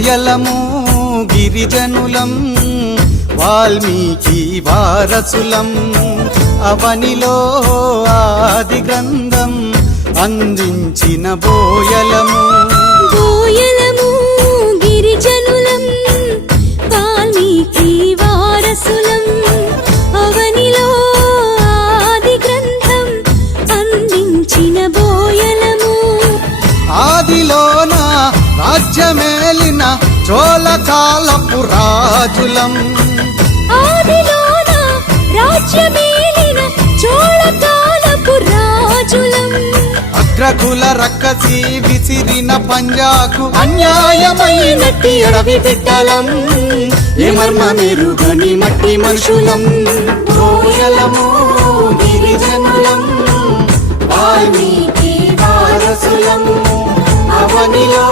బోయలము గిరిజనులం వాల్మీకి వారసులం అవనిలో ఆది గ్రంథం అందించిన బోయలము గిరిజనులం వాల్మీకి వారసులం అవనిలో ఆది గ్రంథం అందించిన బోయలము ఆదిలోన రాజ్యమేలిన చోళకాలపు రాజులం ఆదిలోన రాజ్యమేలిన చోళకాలపు రాజులం అగ్రకుల రక్కసి విసిరిన పంజాకు అన్యాయమైనట్టి అడవి బిడ్డలం ఏ మర్మమెరుగని మట్టి మనుషులం బోయలము గిరిజనులం వాల్మీకి వారసులం అవనిలో